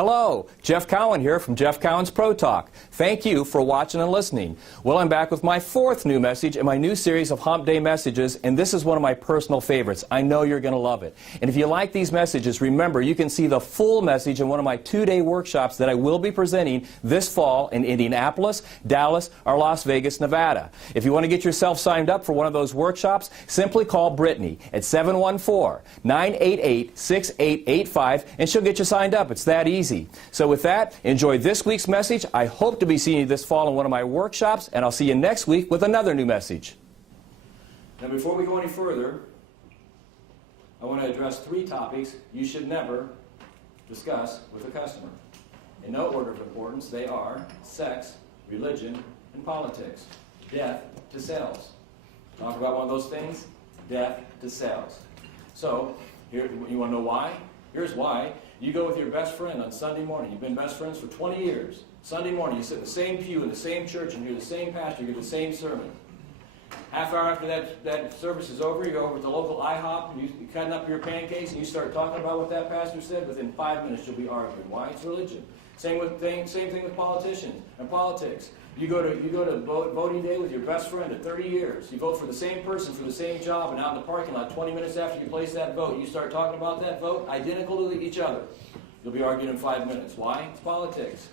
Hello, Jeff Cowan here from Jeff Cowan's Pro Talk. Thank you for watching and listening. Well, I'm back with my fourth new message in my new series of Hump Day messages, and this is one of my personal favorites. I know you're going to love it. And if you like these messages, remember you can see the full message in one of my two-day workshops that I will be presenting this fall in Indianapolis, Dallas, or Las Vegas, Nevada. If you want to get yourself signed up for one of those workshops, simply call Brittany at 714-988-6885, and she'll get you signed up. It's that easy. So with that, enjoy this week's message. I hope to be seeing you this fall in one of my workshops, and I'll see you next week with another new message. Now, before we go any further, I want to address three topics you should never discuss with a customer. In no order of importance, they are sex, religion, and politics. Death to sales. Talk about one of those things? Death to sales. So, here, you want to know why? Here's why. You go with your best friend on Sunday morning. You've been best friends for 20 years. Sunday morning, you sit in the same pew in the same church and hear the same pastor give the same sermon. Half hour after that service is over, you go over to the local IHOP, and you're cutting up your pancakes, and you start talking about what that pastor said. Within 5 minutes, you'll be arguing. Why? It's religion. Same thing with politicians and politics. You go to voting day with your best friend of 30 years. You vote for the same person for the same job, and out in the parking lot, 20 minutes after you place that vote, you start talking about that vote, identical to each other. You'll be arguing in 5 minutes. Why? It's politics.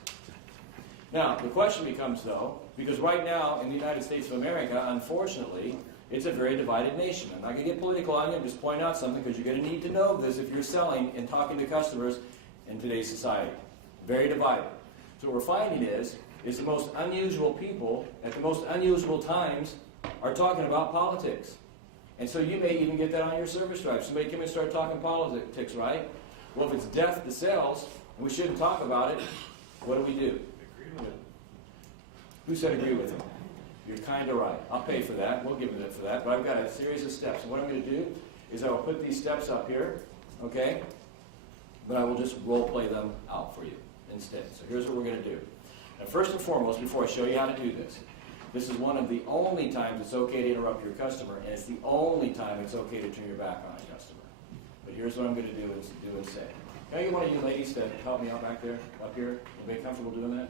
Now, the question becomes, though, because right now in the United States of America, unfortunately, it's a very divided nation. I'm not going to get political on you, I'm just point out something because you're going to need to know this if you're selling and talking to customers in today's society. Very divided. So what we're finding is the most unusual people at the most unusual times are talking about politics. And so you may even get that on your service drive. Somebody come in and start talking politics, right? Well, if it's death to sales, and we shouldn't talk about it, what do we do? Agree with it. Who said agree with him? You're kind of right. I'll pay for that. We'll give it for that. But I've got a series of steps. And what I'm going to do is I will put these steps up here, okay? But I will just role play them out for you instead. So here's what we're going to do. Now, first and foremost, before I show you how to do this, this is one of the only times it's okay to interrupt your customer, and it's the only time it's okay to turn your back on a customer. But here's what I'm going to do and say. Can I get one of you ladies to help me out back there, up here? Anybody comfortable doing that?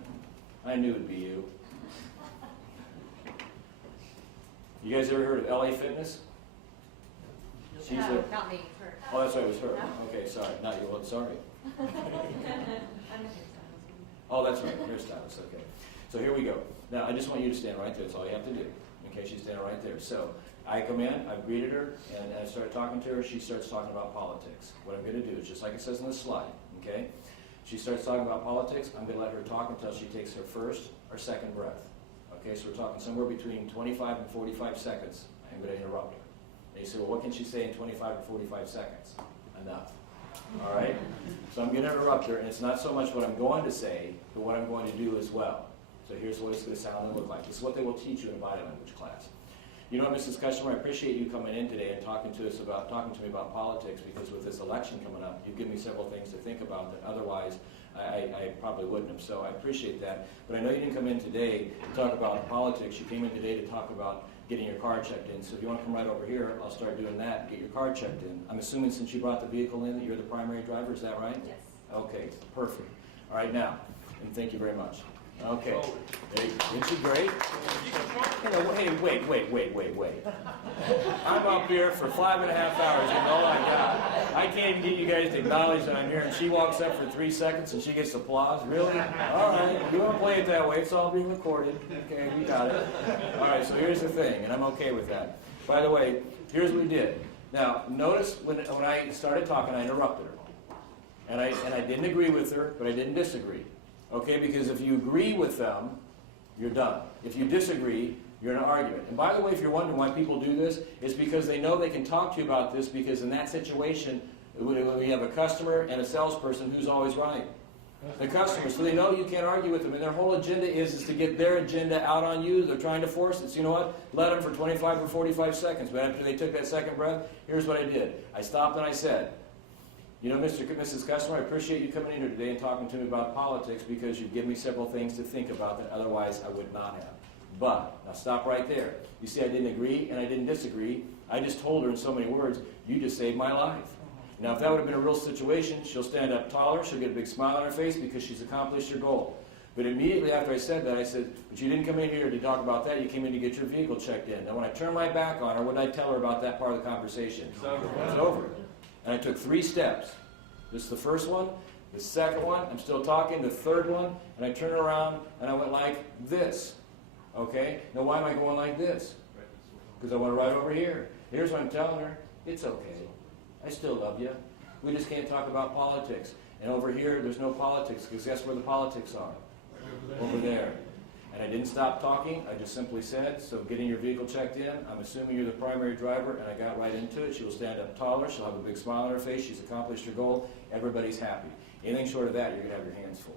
I knew it'd be you. You guys ever heard of LA Fitness? She's no, not me. Her. Oh, that's right, it was her. No? Okay, sorry. Not you. Well, sorry. Oh, that's right, hairstylist, okay. So here we go. Now, I just want you to stand right there. That's all you have to do. Okay, she's standing right there. So I come in, I've greeted her, and I start talking to her. She starts talking about politics. What I'm going to do is just like it says on the slide, okay? She starts talking about politics. I'm going to let her talk until she takes her first or second breath. Okay, so we're talking somewhere between 25 and 45 seconds. I'm going to interrupt her. And you say, well, what can she say in 25 or 45 seconds? Enough. All right? So I'm going to interrupt her, and it's not so much what I'm going to say, but what I'm going to do as well. So here's what it's going to sound and look like. This is what they will teach you in a body language class. You know, Mrs. Customer, I appreciate you coming in today and talking to me about politics, because with this election coming up, you give me several things to think about that otherwise I probably wouldn't have. So I appreciate that. But I know you didn't come in today to talk about politics. You came in today to talk about getting your car checked in. So if you want to come right over here, I'll start doing that and get your car checked in. I'm assuming since you brought the vehicle in that you're the primary driver, is that right? Yes. Okay, perfect. All right, now, and thank you very much. Okay. Isn't she great? Hey, wait. I'm up here for 5.5 hours, and oh my God, I can't even get you guys to acknowledge that I'm here, and she walks up for 3 seconds and she gets applause? Really? All right, you want to play it that way, it's all being recorded. Okay, we got it. All right, so here's the thing, and I'm okay with that. By the way, here's what we did. Now, notice when I started talking, I interrupted her. And I didn't agree with her, but I didn't disagree. Okay, because if you agree with them, you're done. If you disagree, you're in an argument. And by the way, if you're wondering why people do this, it's because they know they can talk to you about this, because in that situation, when we have a customer and a salesperson, who's always right? The customer. So they know you can't argue with them. And their whole agenda is to get their agenda out on you. They're trying to force it. So you know what? Let them for 25 or 45 seconds. But after they took that second breath, here's what I did. I stopped and I said, you know, Mrs. Customer, I appreciate you coming in here today and talking to me about politics, because you've given me several things to think about that otherwise I would not have. But, now stop right there. You see, I didn't agree and I didn't disagree. I just told her in so many words, you just saved my life. Now, if that would have been a real situation, she'll stand up taller, she'll get a big smile on her face because she's accomplished her goal. But immediately after I said that, I said, but you didn't come in here to talk about that, you came in to get your vehicle checked in. Now, when I turned my back on her, what did I tell her about that part of the conversation? It's over. And I took 3 steps. This is the first one, the second one, I'm still talking, the third one, and I turned around and I went like this. Okay? Now, why am I going like this? Because I went right over here. Here's what I'm telling her. It's okay. I still love you. We just can't talk about politics. And over here, there's no politics, because guess where the politics are? Over there. And I didn't stop talking. I just simply said, so getting your vehicle checked in, I'm assuming you're the primary driver, and I got right into it. She will stand up taller. She'll have a big smile on her face. She's accomplished her goal. Everybody's happy. Anything short of that, you're going to have your hands full.